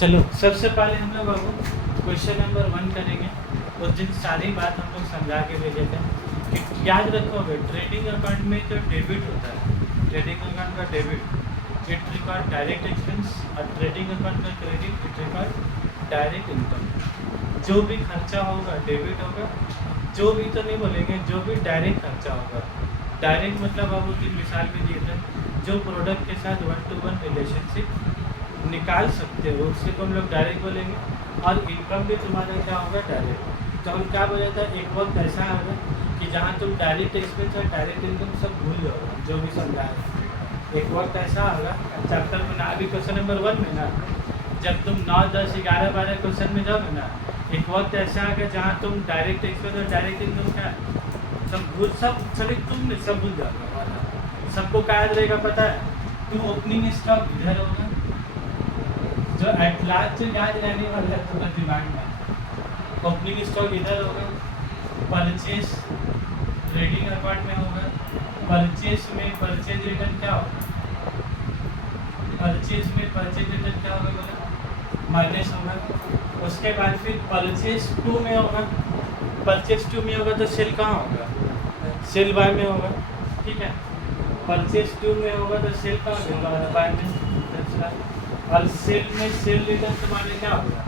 चलो सबसे पहले हम लोग अब क्वेश्चन नंबर 1 करेंगे। उस दिन सारी बात हम लोग समझा के भेजे थे कि याद रखोगे ट्रेडिंग अकाउंट में जो डेबिट होता है, ट्रेडिंग अकाउंट का debit it record direct expense और ट्रेडिंग अकाउंट का credit it record direct income. जो भी खर्चा होगा डेबिट होगा, जो भी तो नहीं बोलेंगे, जो भी डायरेक्ट खर्चा होगा। डायरेक्ट मतलब अब उसकी मिसाल भी दिए थे, जो प्रोडक्ट के साथ 1-to-1 रिलेशनशिप निकाल सकते हो उससे को हम लोग डायरेक्ट बोलेंगे। और इनकम भी तुम्हारा क्या होगा डायरेक्ट। तो हम क्या बोला था, एक वक्त ऐसा होगा कि जहाँ तुम डायरेक्ट एक्सपेंस और डायरेक्ट इनकम सब भूल जाओगे जो भी समझा है। एक वक्त ऐसा होगा चैप्टर में ना, अभी क्वेश्चन नंबर 1 में ना, जब तुम 9, 10, 11, 12 क्वेश्चन में जाओगे ना, एक वक्त ऐसा आएगा जहाँ तुम डायरेक्ट एक्सपेंस और डायरेक्ट इनकम क्या सब भूल, सब सभी तुम नहीं सब भूल जाओगे। सबको क्या याद रहेगा पता है, तुम ओपनिंग स्टॉक इधर होगा, जो एट लास्ट जो याद रहने वाला है तुम्हारे दिमाग में, ओपनिंग स्टॉक इधर होगा, परचेज ट्रेडिंग अकाउंट में होगा, परचेज में परचेज रिटर्न क्या होगा, परचेज में परचेज रिटर्न क्या होगा बोला माइनस होगा। उसके बाद फिर परचेज 2 में होगा, परचेज 2 में होगा तो सेल कहाँ होगा, सेल बाय में होगा, ठीक है। परचेज 2 में होगा तो सेल कहाँ होगा, बाय में। और सेल में सेल रिटर्न तुम्हारे क्या होगा,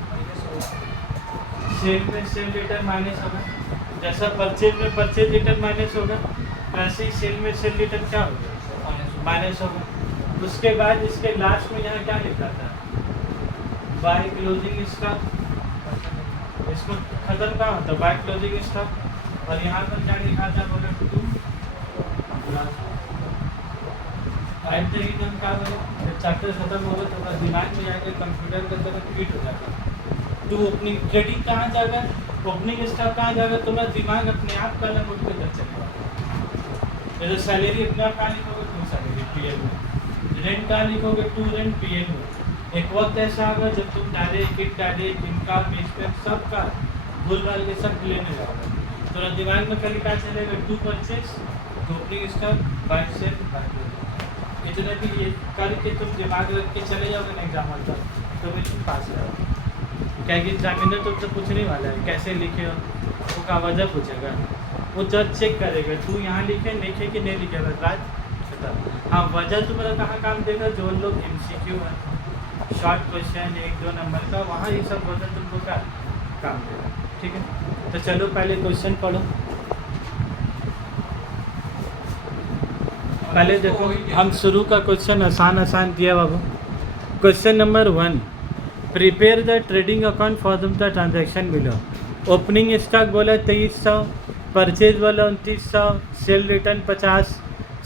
सेल में सेल रिटर्न माइनस होगा। जैसा परचेज में परचेज रिटर्न माइनस होगा, वैसे ही सेल में सेल रिटर्न क्या होगा, माइनस होगा। उसके बाद इसके लास्ट में यहाँ क्या लिखा था, बाय क्लोजिंग स्टॉक, इसको खत्म कहाँ होता है बाय क्लोजिंग स्टॉक। और यहाँ पर क्या लिखा था बोले टू एट द रेट हम क्या बोले, जब चैप्टर खत्म होगा तो बस दिमाग में जाकर कंप्यूटर के अंदर फिट हो जाएगा। तो ओपनिंग क्रेडिट कहाँ जाएगा, ओपनिंग स्टॉक कहाँ जाएगा, तुम्हारा दिमाग अपने आप का अलग उठ कर चलेगा। जैसे सैलरी अपने आप कहाँ लिखोगे, टू सैलरी पीएल में, रेंट कहाँ लिखोगे, टू रेंट पीएल में। एक वक्त ऐसा होगा जब तुम डायरेक्ट इनकम एक्सपेंस सब का भूल भाल के सब लेने जाओगे, तो दिमाग में कभी क्या चलेगा, to purchase opening stock by sale by closing. इतना भी ये करके तुम दिमाग रख के चले जाओगे ना एग्जाम हॉल तक, तो भी तुम पास रहोगे। क्या कि एग्जामिनर तुमसे पूछने वाला है कैसे लिखे हो, वो का वजह पूछेगा, वो जज चेक करेगा तू यहाँ लिखे लिखे कि नहीं लिखे, बस बात खत्म। हाँ वजह तुम्हारा कहाँ काम देगा, जो लोग MCQ है शॉर्ट क्वेश्चन 1-2 नंबर का, वहाँ ये सब वजह तुमको क्या काम देगा, ठीक है। तो चलो पहले क्वेश्चन पढ़ो। पहले देखो हम शुरू का क्वेश्चन आसान दिया बाबू। Question number 1, prepare the trading account for the transaction below. Opening stock बोला 2300, परचेज बोला 2900, sale return 50,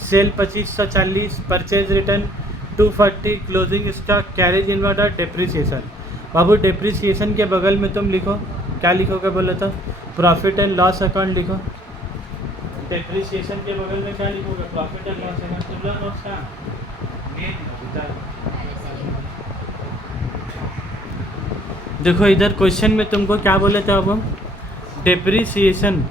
sale 2540, purchase return 240, closing stock, carriage inward और डेप्रिसिएशन। बाबू डेप्रिसिएशन के बगल में तुम लिखो, क्या लिखोगे बोला था, प्रॉफिट एंड लॉस अकाउंट लिखो। डेप्रिसिएशन के बगल में क्या लिखोगे, प्रॉफिट एंड लॉस अकाउंट। तुम लोग नोट्स कहाँ देखो, इधर क्वेश्चन में तुमको क्या बोले थे अब हम, डेप्रिसिएशन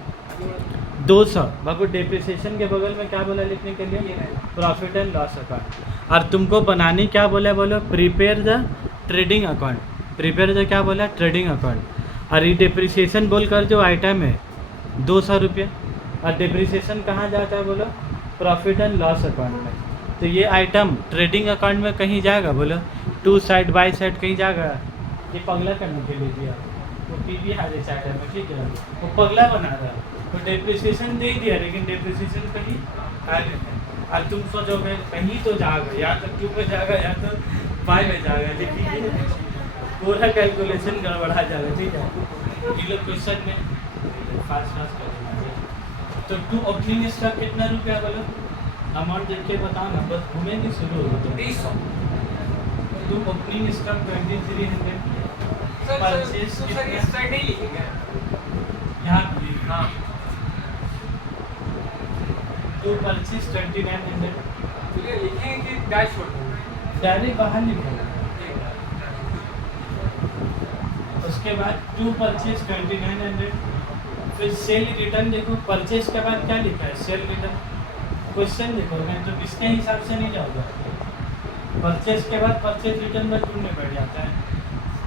200। बाबू डेप्रिसिएशन के बगल में क्या बोला लिखने के लिए, प्रॉफिट एंड लॉस अकाउंट। और तुमको बनानी क्या बोला, बोलो prepare the trading account, prepare the क्या बोला, ट्रेडिंग अकाउंट। और ये डेप्रिसिएशन बोलकर जो आइटम है 200 रुपये, और डेप्रिसिएशन कहाँ जाता है बोलो, प्रॉफिट एंड लॉस अकाउंट में। तो ये आइटम ट्रेडिंग अकाउंट में कहीं जाएगा बोलो, टू साइड बाई साइड कहीं जाएगा, ये पगला करने के लिए दिया वो पी आ रही साइड में, ठीक है, वो पगला बना रहा है। तो डेप्रिसिएशन दे दिया लेकिन डेप्रिसिएशन कहीं आगे है। और तुम सोचोगे कहीं तो जाएगा, या तो टू में जाएगा या तो बाई में जाएगा, लेकिन पूरा कैलकुलेशन गड़बड़ा जाएगा, ठीक है। ये लोग क्वेश्चन में फास्ट करेंगे। तो टू ओपनिंग स्टॉक कितना रुपया बोलो, अमाउंट देख के बताओ ना, बस घूमेंगे शुरू हो तो 300। टू ओपनिंग स्टॉक 2300, परचेज यहाँ हाँ, टू परचेज 2900 लिखेंगे कि डैशबोर्ड डायरेक्ट बाहर निकल। उसके बाद टू परचेज 2900, फिर सेल रिटर्न देखो, परचेज के बाद क्या लिखा है, सेल रिटर्न। क्वेश्चन देखो मैं तो इसके हिसाब से नहीं जाऊँगा, परचेज के बाद परचेज रिटर्न में टू में बैठ जाता है।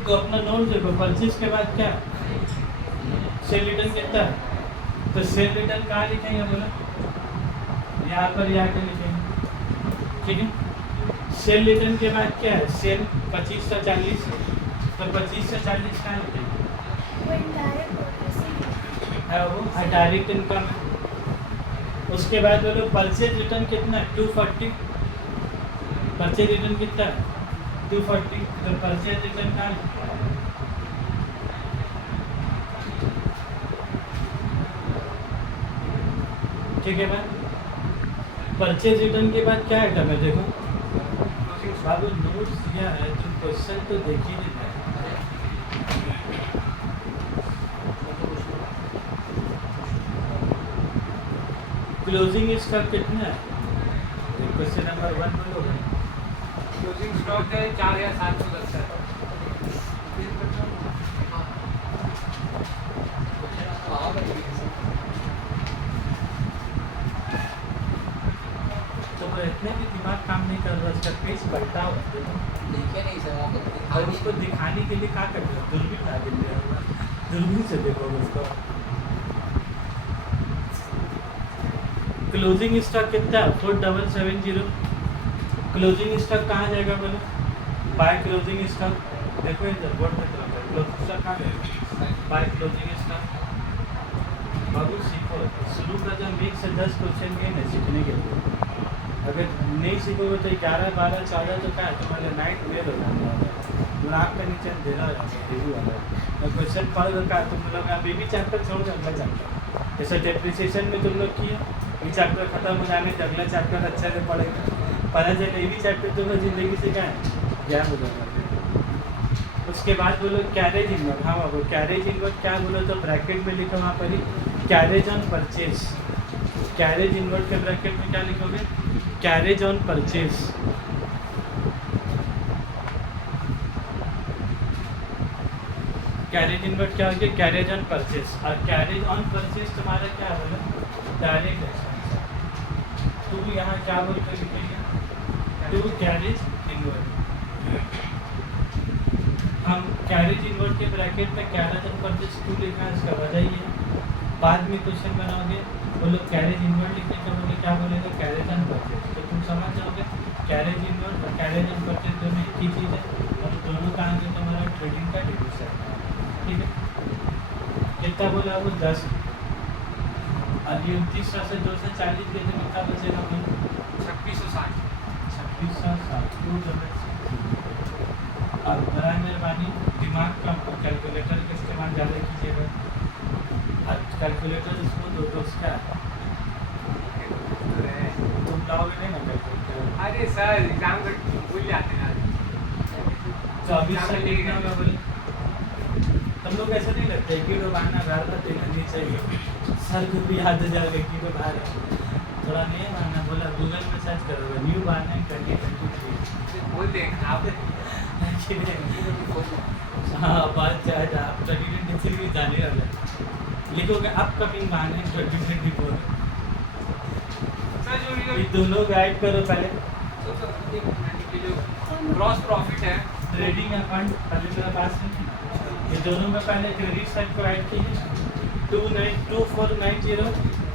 तो अपना नोट देखो, परचेज के बाद क्या सेल रिटर्न कितना है, तो सेल रिटर्न कहाँ लिखेंगे बोलो, यहाँ पर या के लिखेंगे, ठीक है। सेल रिटर्न के बाद क्या है, सेल 2540, तो 2540 कहाँ लिखेंगे, है वो डायरेक्ट इनकम है। उसके बाद बोलो परचेज रिटर्न कितना है 240, परचेज रिटर्न कितना है 240, तो परचेज रिटर्न कहाँ लिखेंगे, ठीक है बात। परचेज रिटर्न के बाद क्या आइटम है देखो, बाबू नोट्स दिया है तो क्वेश्चन तो देख ही नहीं है। क्लोजिंग स्टॉक कितना है, क्वेश्चन नंबर 1 बोलोगे। क्लोजिंग स्टॉक है 4710 है। तो इतने भी दिमाग काम नहीं कर रहा, उसका पेज बढ़ता हुआ देखे नहीं सर आपको और उसको दिखाने के लिए क्या कर रहे हो, दूरबीन ला के लिया होगा, दूरबीन से देखो उसको। क्लोजिंग स्टॉक कितना है 4770, क्लोजिंग स्टॉक कहाँ जाएगा बोलो, बाय क्लोजिंग स्टॉक, देखो इधर बोर्ड पे तरफ है, क्लोजिंग स्टॉक कहाँ जाएगा, बाय क्लोजिंग स्टॉक। बाबू सीखो, शुरू का जो एक से 10 क्वेश्चन गए ना सीखने के लिए, अगर नहीं सीखोगे तो 11, 12, 14 तो क्या है तुम्हारे नाइट मेल हो जाने वाला है, दिमाग का नीचे अंधेरा हो जाता है, डेली वाला और क्वेश्चन पढ़ रखा तुम लोग अभी भी चैप्टर छोड़ के अगला चैप्टर, जैसे डेप्रिसिएशन में तुम लोग किए, ये चैप्टर खत्म हो जाने से अगला चैप्टर अच्छे से पढ़ेगा, पता चले ये भी चैप्टर तुम्हें ज़िंदगी से क्या है ज्ञान हो जाएगा। उसके बाद बोलो कैरेज इनवर्ड, हाँ बाबू कैरेज इनवर्ड क्या बोलो तो ब्रैकेट में लिखो वहाँ पर ही carriage on purchase, carriage inward के ब्रैकेट में क्या लिखोगे, carriage on purchase. Carriage inward क्या हो गया, कैरेज ऑन परचेज, और कैरेज ऑन परचेज तुम्हारा क्या बोला, डायरेक्ट एक्सपेंस। तू यहाँ क्या बोल कर लिखेगा, टू कैरेज इनवर्ड। हम कैरेज इनवर्ड के ब्रैकेट में कैरेज ऑन परचेज क्यों लिखा है, इसका वजह ही है, बाद में क्वेश्चन बनाओगे वो लोग कैरेज इनवर्ड लिखने का बोले क्या बोलेगा, कैरेज ऑन परचेज, तो तुम समझ जाओगे कैरेज इनवर्ड और कैरेज ऑन परचेज दोनों एक ही चीज़ है, और दोनों का आगे तुम्हारा ट्रेडिंग का डिड्यूस है, ठीक है। कितना बोला वो 10, और ये 29 से 2 से 40 के लिए कितना बचेगा बोलो, 2660। 2660, 2 डबल। और बड़ा मेहरबानी दिमाग का कैलकुलेटर का इस्तेमाल ज़्यादा कीजिएगा, और कैलकुलेटर इसको दो तो उसका तुम लाओगे नहीं ना कैलकुलेटर। अरे सर एग्जाम का भूल जाते हैं यार। 24 से लिखना होगा बोले, तुम लोग ऐसा नहीं लगता है कि बहाना घर का देना नहीं चाहिए, सर को भी याद हो जाएगा कि तो बाहर है, थोड़ा नहीं बहाना बोला गूगल में सर्च करोगे न्यू बहाना 2023 बोलते हैं आप हाँ बात चाहे आप 2023 भी जाने वाला है, लिखोगे अपकमिंग बहाने 2024, सर जो ये दोनों गाइड करो पहले। ग्रॉस प्रॉफिट है ट्रेडिंग अकाउंट पहले मेरे पास है, ये दोनों में पहले क्रेडिट साइड को ऐड कीजिए 2490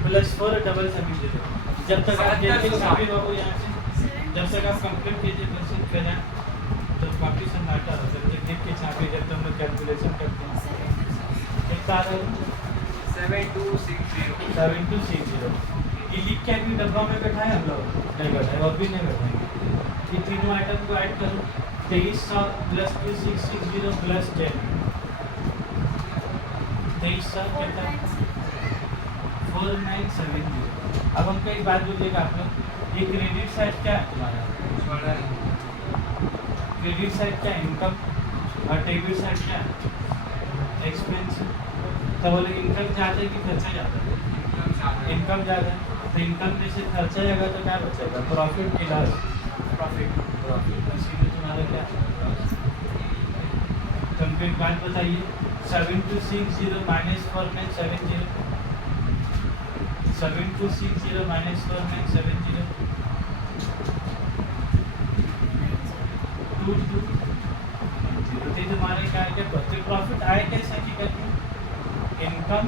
प्लस 4770, जब तक आप देखिए काफी बाबू यहाँ से जब तक आप कंप्लीट कीजिए क्वेश्चन कर जाए तो काफ़ी सन्नाटा होता है, देख के छापे जब तुम लोग कैलकुलेशन करते हैं कितना आ रहा है 7260। 7260, ये लिख के अभी डब्बा में बैठा है हम लोग नहीं बैठाए और भी नहीं बैठाएंगे, ये तीनों आइटम को ऐड करो 2300 प्लस 2660 प्लस 10, 2300 कितना 4970। अब हमको एक बात बोलिएगा आप लोग, ये क्रेडिट साइड क्या है तुम्हारा, क्रेडिट साइड क्या है इनकम, और डेबिट साइड क्या है एक्सपेंस, तो बोले इनकम ज़्यादा है कि खर्चा ज़्यादा है, इनकम ज़्यादा है, तो इनकम में से खर्चा जाएगा तो क्या बचेगा, प्रॉफिट की लॉस, प्रॉफिट इसीलिए तुम्हारा क्या तो हमको एक बात बताइए 7260 माइनस 4970, 7260 माइनस 4970 2290, प्रति तुम्हारे क्या है, तो प्रॉफिट आए कैसे की करके इनकम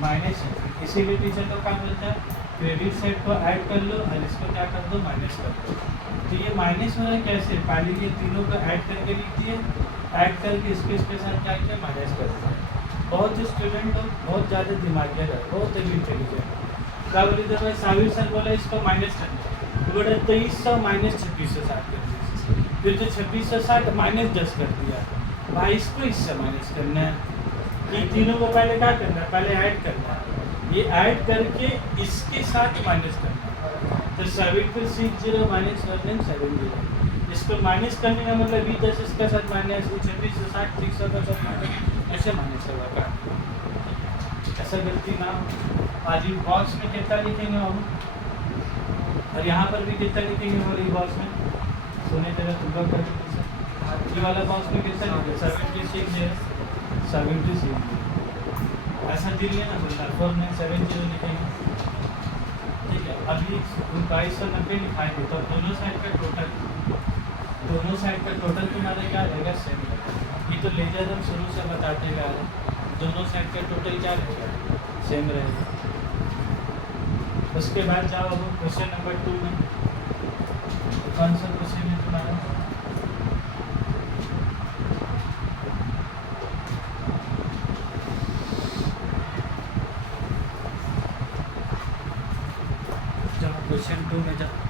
माइनस है, इसीलिए टीचर को क्या बोलता है क्रेडिट साइड को ऐड कर लो और इसको क्या कर दो माइनस कर दो। तो ये माइनस हो रहा है कैसे, पहले ये तीनों को ऐड करके लिख दिए, ऐड करके इसके साथ क्या किया माइनस कर दिया। बहुत जो स्टूडेंट हो बहुत ज़्यादा दिमागी है, बहुत इंटेलिजेंट, क्या बोली तो भाई साबिर सर बोला इसको माइनस करना, तो बोला 2300 माइनस 2660 कर दिया, फिर तो 2660 माइनस 10 कर दिया, भाई इसको इससे माइनस करना है, ये तीनों को पहले क्या करना है, पहले ऐड करना है, ये ऐड करके इसके साथ माइनस करना है, तो 7260 माइनस 170, इसको माइनस करने का मतलब 20 इसके साथ माइनस 2660 300 का साथ माइनस, ऐसे माइनस होगा का, ऐसा गलती ना हो। आज ही बॉक्स में कितना लिखेंगे हम, और यहाँ पर भी कितना लिखेंगे और ये बॉक्स में सोने तेरा तुम लोग कर ये वाला बॉक्स में कितना लिखे 76 ऐसा दिलिए ना बोलता 4970 लिखेंगे, ठीक है। अभी 2290 लिखाएंगे तो दोनों साइड का टोटल तुम्हारा क्या रहेगा सेम रहेगा, ये तो लेजर हम शुरू से बताते हुए आ रहे हैं, दोनों साइड का टोटल क्या रहेगा सेम रहेगा। उसके बाद जाओ अब क्वेश्चन नंबर 2 में, कौन सा क्वेश्चन है तुम्हारा, क्वेश्चन 2 में जाओ।